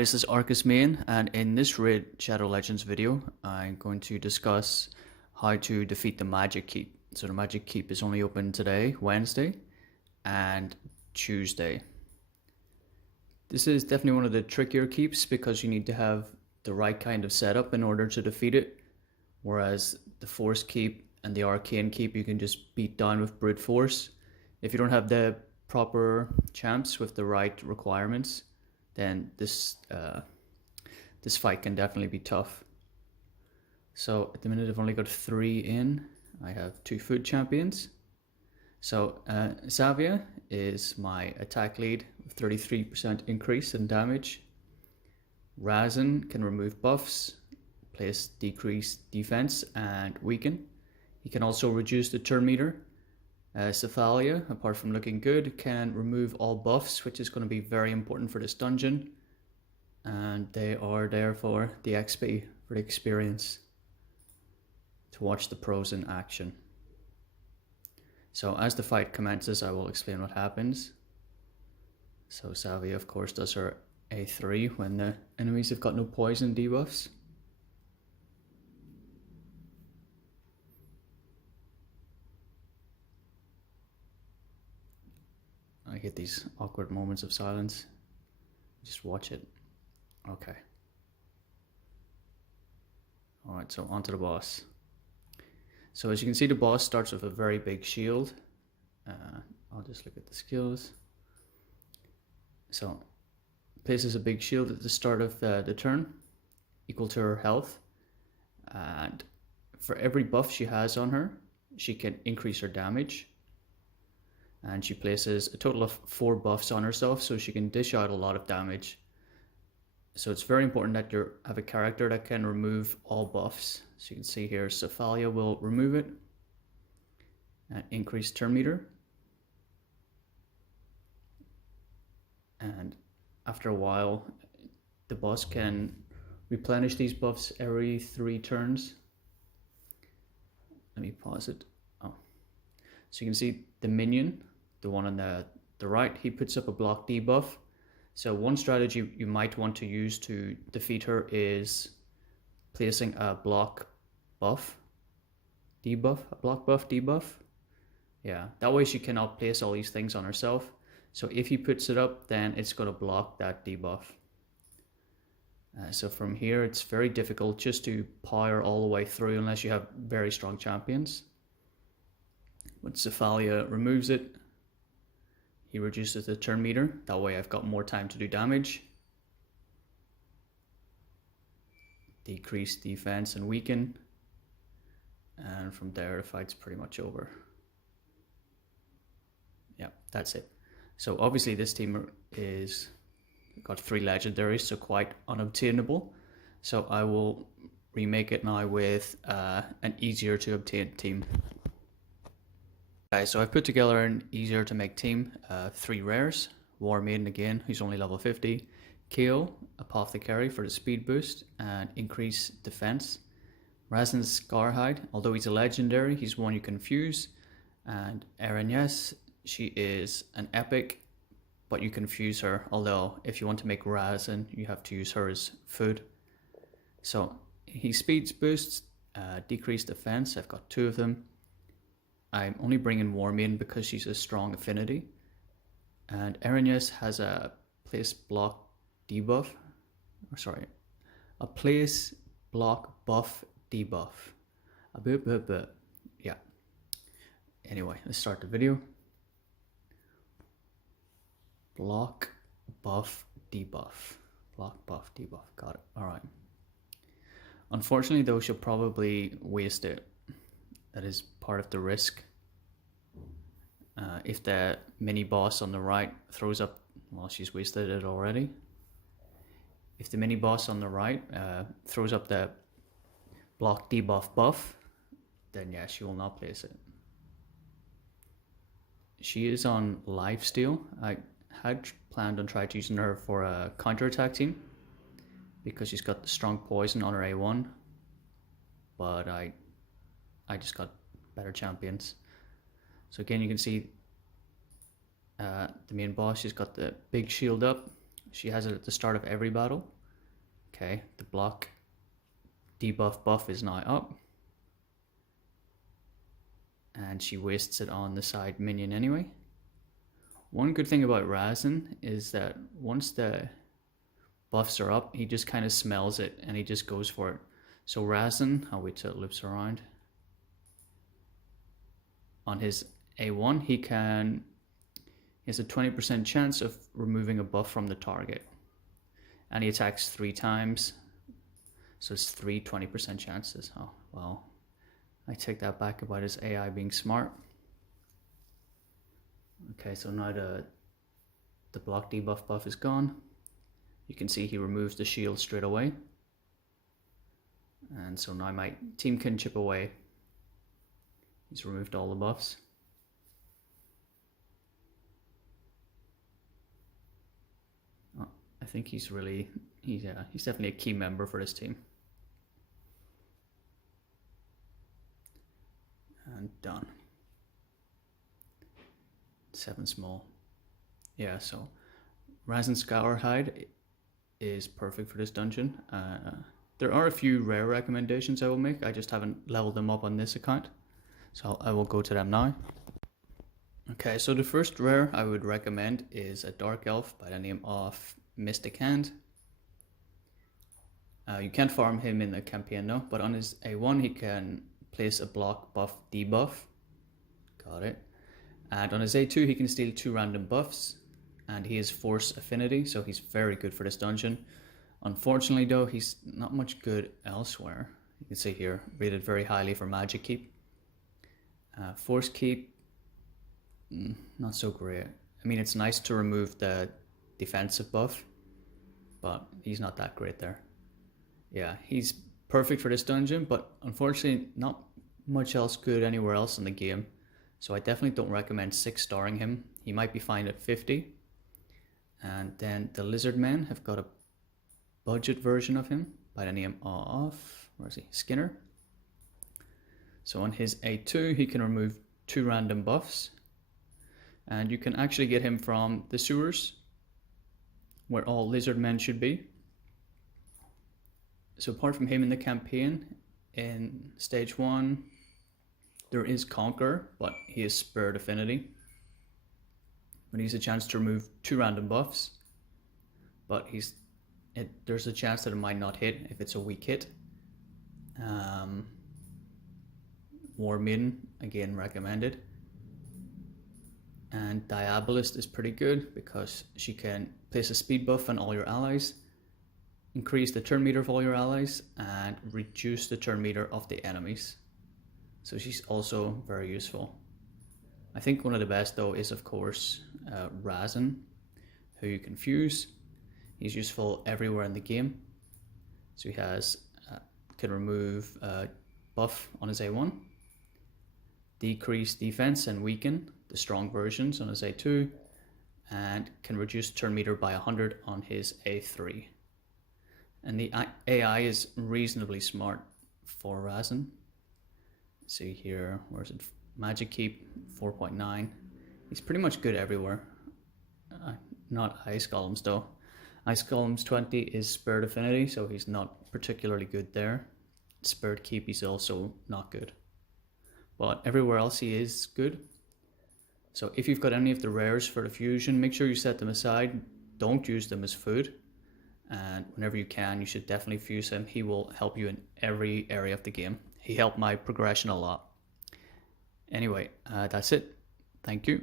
This is Arcus Main, and in this Raid Shadow Legends video, I'm going to discuss how to defeat the Magic Keep. So the Magic Keep is only open today, Wednesday, and Tuesday. This is definitely one of the trickier keeps because you need to have the right kind of setup in order to defeat it. Whereas the Force Keep and the Arcane Keep you can just beat down with brute force. If you don't have the proper champs with the right requirements, then this fight can definitely be tough. So at the minute I've only got 3 in. I have 2 food champions. So Xavier is my attack lead with 33% increase in damage. Razin can remove buffs, place decreased defense and weaken. He can also reduce the turn meter. Cephalia, apart from looking good, can remove all buffs, which is going to be very important for this dungeon. And they are there for the XP, for the experience, to watch the pros in action. So as the fight commences, I will explain what happens. So Savia, of course, does her A3 when the enemies have got no poison debuffs. I hate these awkward moments of silence. Just watch it. Okay. Alright, so onto the boss. So as you can see, the boss starts with a very big shield. I'll just look at the skills. So, places a big shield at the start of the turn, equal to her health. And for every buff she has on her, she can increase her damage. And she places a total of 4 buffs on herself, so she can dish out a lot of damage. So it's very important that you have a character that can remove all buffs. So you can see here, Cephalia will remove it and increase turn meter. And after a while, the boss can replenish these buffs every 3 turns. Let me pause it. Oh, so you can see the minion, the one on the right, he puts up a block debuff. So one strategy you might want to use to defeat her is placing a block buff debuff, a block buff debuff. Yeah, that way she cannot place all these things on herself. So if he puts it up, then it's going to block that debuff. So from here, it's very difficult just to power all the way through unless you have very strong champions. When Cephalia removes it, he reduces the turn meter. That way I've got more time to do damage. Decrease defense and weaken. And from there the fight's pretty much over. Yeah, that's it. So obviously this team is got 3 legendaries, so quite unobtainable. So I will remake it now with an easier to obtain team. Okay, so I've put together an easier to make team, 3 rares. War Maiden again, who's only level 50. Kale, Apothecary for the speed boost and increase defense. Razin's Scarhide, although he's a legendary, he's one you can fuse. And Erenies, she is an epic, but you can fuse her, although if you want to make Razin, you have to use her as food. So he speeds boosts, decreased defense, I've got 2 of them. I'm only bringing War Maiden because she's a strong affinity. And Erenies has a place block debuff. Or sorry, a place block buff debuff. Yeah. Anyway, let's start the video. Block buff debuff. Block buff debuff. Got it. Alright. Unfortunately though, she'll probably waste it. That is part of the risk. If the mini boss on the right throws up, well, she's wasted it already. If the mini boss on the right throws up the block debuff buff, then yeah, she will not place it. She is on lifesteal. I had planned on trying to using her for a counter-attack team because she's got the strong poison on her A1, but I just got better champions. So again, you can see the main boss, she's got the big shield up. She has it at the start of every battle. Okay, the block debuff buff is now up. And she wastes it on the side minion anyway. One good thing about Razin is that once the buffs are up, he just kind of smells it and he just goes for it. So Razin, I'll wait till it loops around. On his A1, he has a 20% chance of removing a buff from the target. And he attacks 3 times. So it's 20% chances. Oh, well, I take that back about his AI being smart. Okay, so now the block debuff buff is gone. You can see he removes the shield straight away. And so now my team can chip away. He's removed all the buffs. Oh, I think he's definitely a key member for this team. And done. 7 small. Yeah, so Razin Scourhide is perfect for this dungeon. There are a few rare recommendations I will make. I just haven't leveled them up on this account. So I will go to them now. Okay, so the first rare I would recommend is a Dark Elf by the name of Mystic Hand. You can't farm him in the campaign now, but on his A1 he can place a block buff debuff. Got it. And on his A2 he can steal 2 random buffs, and he has Force Affinity, so he's very good for this dungeon. Unfortunately though, he's not much good elsewhere. You can see here, rated very highly for Magic Keep. Force Keep, not so great. I mean, it's nice to remove the defensive buff, but he's not that great there. Yeah, he's perfect for this dungeon, but unfortunately not much else good anywhere else in the game. So I definitely don't recommend 6-starring him. He might be fine at 50. And then the Lizard Men have got a budget version of him by the name of, where is he? Skinner. So on his A2 he can remove 2 random buffs. And you can actually get him from the sewers, where all Lizard Men should be. So apart from him in the campaign, in stage 1, there is Conquer, but he has Spirit Affinity. But he's a chance to remove 2 random buffs. But there's a chance that it might not hit if it's a weak hit. War Maiden, again recommended. And Diabolist is pretty good because she can place a speed buff on all your allies, increase the turn meter of all your allies, and reduce the turn meter of the enemies. So she's also very useful. I think one of the best though is of course Razin, who you can fuse. He's useful everywhere in the game. So he can remove buff on his A1, decrease defense and weaken the strong versions on his A2, and can reduce turn meter by 100 on his A3. And the AI is reasonably smart for Razin. See here, where is it? Magic Keep 4.9. He's pretty much good everywhere. Not Ice Golems though. Ice Golems 20 is Spirit Affinity, so he's not particularly good there. Spirit Keep he's also not good. But everywhere else he is good. So if you've got any of the rares for the fusion, make sure you set them aside. Don't use them as food. And whenever you can, you should definitely fuse him. He will help you in every area of the game. He helped my progression a lot. Anyway, that's it. Thank you.